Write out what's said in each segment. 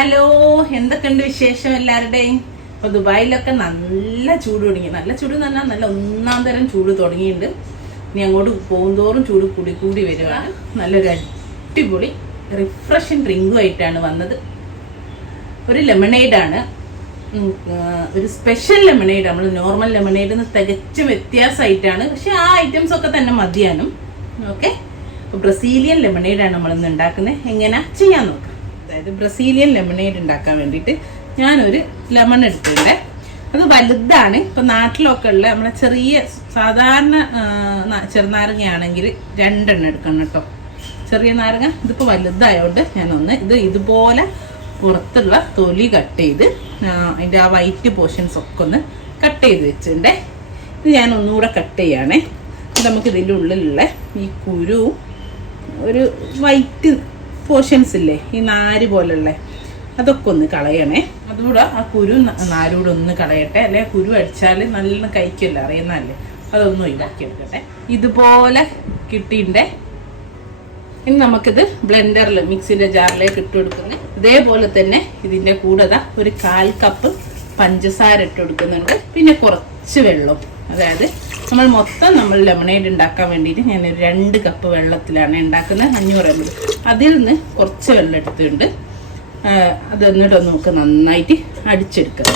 Hello, എന്തൊക്കെയുണ്ട് വിശേഷം എല്ലാവരുടെയും? ഇപ്പൊ ദുബായിലൊക്കെ നല്ല ചൂട് തുടങ്ങി. നല്ല ചൂട് എന്ന് പറഞ്ഞാൽ നല്ല ഒന്നാം തരം ചൂട് തുടങ്ങിയിട്ടുണ്ട്. ഇനി അങ്ങോട്ട് പോകുന്തോറും ചൂട് കൂടി കൂടി വരുവാണ്. നല്ലൊരു അടിപൊളി റിഫ്രഷിങ് ഡ്രിങ്കുമായിട്ടാണ് വന്നത്. ഒരു ലെമണേഡാണ്, ഒരു സ്പെഷ്യൽ ലെമണേഡ്. നമ്മൾ നോർമൽ ലെമണേഡിന് തികച്ചും വ്യത്യാസമായിട്ടാണ്, പക്ഷെ ആ ഐറ്റംസ് ഒക്കെ തന്നെ മതിയാനും. ഓക്കെ, ബ്രസീലിയൻ ലെമണേഡാണ് നമ്മളിന്ന് ഉണ്ടാക്കുന്നത്. എങ്ങനെ ചെയ്യാൻ നോക്കാം. അതായത് ബ്രസീലിയൻ ലെമണേഡ് ഉണ്ടാക്കാൻ വേണ്ടിയിട്ട് ഞാനൊരു ലെമൺ എടുത്തിട്ടുണ്ട്. അത് വലുതാണ്. ഇപ്പം നാട്ടിലൊക്കെ ഉള്ള നമ്മളെ ചെറിയ സാധാരണ ചെറുനാരങ്ങയാണെങ്കിൽ 2 എണ്ണം എടുക്കണം കേട്ടോ. ചെറിയ നാരങ്ങ ഇതിപ്പോൾ വലുതായതുകൊണ്ട് ഞാനൊന്ന് ഇതുപോലെ പുറത്തുള്ള തൊലി കട്ട് ചെയ്ത് അതിൻ്റെ ആ വൈറ്റ് പോർഷൻസ് ഒക്കെ ഒന്ന് കട്ട് ചെയ്ത് വെച്ചിട്ടുണ്ടേ. ഇത് ഞാൻ ഒന്നുകൂടെ കട്ട് ചെയ്യുകയാണേ. നമുക്ക് ഇതിൻ്റെ ഉള്ളിലുള്ള ഈ കുരു, ഒരു വൈറ്റ് പോർഷൻസ് ഇല്ലേ, ഈ നാര് പോലുള്ള, അതൊക്കെ ഒന്ന് കളയണേ. അതുകൂടെ ആ കുരു നാരൂടെ ഒന്ന് കളയട്ടെ, അല്ലെ കുരു അടിച്ചാൽ നല്ല കഴിക്കല്ല, അറിയുന്നതല്ലേ. അതൊന്നും ഒഴിവാക്കി എടുക്കട്ടെ. ഇതുപോലെ കിട്ടിണ്ടേ. ഇനി നമുക്കിത് ബ്ലെൻഡറിൽ മിക്സിന്റെ ജാറിലേക്ക് ഇട്ട് കൊടുക്കുന്നത്. ഇതേപോലെ തന്നെ ഇതിന്റെ കൂടെ ഒരു 1/4 കപ്പ് പഞ്ചസാര ഇട്ട് കൊടുക്കുന്നുണ്ട്. പിന്നെ കുറച്ച് വെള്ളം, അതായത് നമ്മൾ ലെമണേഡ് ഉണ്ടാക്കാൻ വേണ്ടിയിട്ട് ഞാൻ 2 കപ്പ് വെള്ളത്തിലാണ് ഉണ്ടാക്കുന്നത്. 500 ml. അതിൽ നിന്ന് കുറച്ച് വെള്ളം എടുത്തിട്ടുണ്ട്. അത് എന്നിട്ടൊന്ന് നമുക്ക് നന്നായിട്ട് അടിച്ചെടുക്കുക.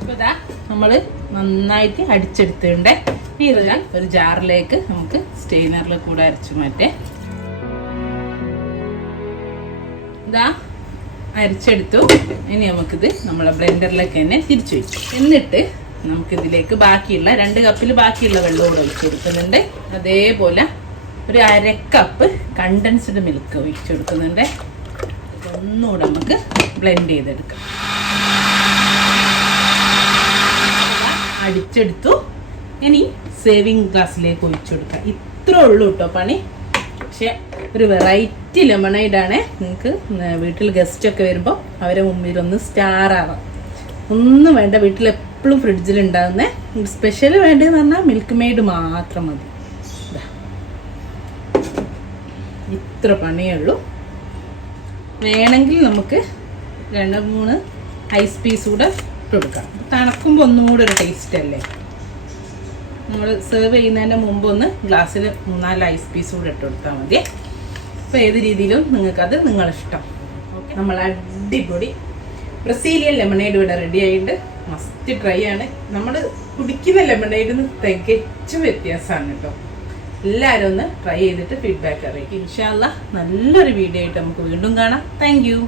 അപ്പോൾ ഇതാ നമ്മൾ നന്നായിട്ട് അടിച്ചെടുത്തിട്ടുണ്ട്. ഇനി ഇതെല്ലാം ഒരു ജാറിലേക്ക് നമുക്ക് സ്റ്റെയിനറിൽ കൂടെ അരച്ചു മാറ്റേ. ഇതാ അരച്ചെടുത്തു. ഇനി നമുക്കിത് നമ്മളെ ബ്ലെൻഡറിലേക്ക് തന്നെ തിരിച്ചു വയ്ക്കും. എന്നിട്ട് നമുക്കിതിലേക്ക് ബാക്കിയുള്ള 2 കപ്പിൽ ബാക്കിയുള്ള വെള്ളം കൂടെ ഒഴിച്ചു കൊടുക്കുന്നുണ്ട്. അതേപോലെ ഒരു 1/2 കപ്പ് കണ്ടൻസ്ഡ് മിൽക്ക് ഒഴിച്ചു കൊടുക്കുന്നുണ്ട്. ഒന്നുകൂടെ നമുക്ക് ബ്ലെൻഡ് ചെയ്തെടുക്കാം. അടിച്ചെടുത്തു. ഇനി സേവിങ് ഗ്ലാസ്സിലേക്ക് ഒഴിച്ചു കൊടുക്കാം. ഇത്രേ ഉള്ളൂ കേട്ടോ പണി. പക്ഷെ ഒരു വെറൈറ്റി ലെമണേഡാണ്. നിങ്ങൾക്ക് വീട്ടിൽ ഗസ്റ്റ് ഒക്കെ വരുമ്പോൾ അവരെ മുമ്പിൽ ഒന്ന് സ്റ്റാർ ആവാം. ഒന്നും വേണ്ട, വീട്ടിൽ എപ്പോഴും ഫ്രിഡ്ജിൽ ഉണ്ടാകുന്ന സ്പെഷ്യൽ വേണ്ടതെന്ന് പറഞ്ഞാൽ മിൽക്ക് മെയ്ഡ് മാത്രം മതി. ഇത്ര പണിയേ ഉള്ളൂ. വേണമെങ്കിൽ നമുക്ക് 2-3 ഐസ് പീസ് കൂടെ ഇട്ട് കൊടുക്കാം. തണുക്കുമ്പോൾ ഒന്നും കൂടെ ഒരു ടേസ്റ്റ് അല്ലേ. നമ്മൾ സെർവ് ചെയ്യുന്നതിൻ്റെ മുമ്പ് ഒന്ന് ഗ്ലാസ്സിൽ 3-4 ഐസ് പീസ് കൂടെ ഇട്ട് കൊടുത്താൽ മതി. അപ്പോൾ ഏത് രീതിയിലും നിങ്ങൾക്കത് നിങ്ങളിഷ്ടം. ഓക്കെ, നമ്മൾ അടിപൊളി ബ്രസീലിയൻ ലെമണേഡ് ഇവിടെ റെഡി ആയിട്ട് മസ്റ്റ് ട്രൈ ആണ്. നമ്മൾ കുടിക്കുന്ന ലെമണേഡിന് തികച്ചും വ്യത്യാസമാണ് കേട്ടോ. എല്ലാവരും ഒന്ന് ട്രൈ ചെയ്തിട്ട് ഫീഡ്ബാക്ക് അറിയിക്കും. ഇൻഷാ അല്ലാഹ് നല്ലൊരു വീഡിയോ ആയിട്ട് നമുക്ക് വീണ്ടും കാണാം. Thank you.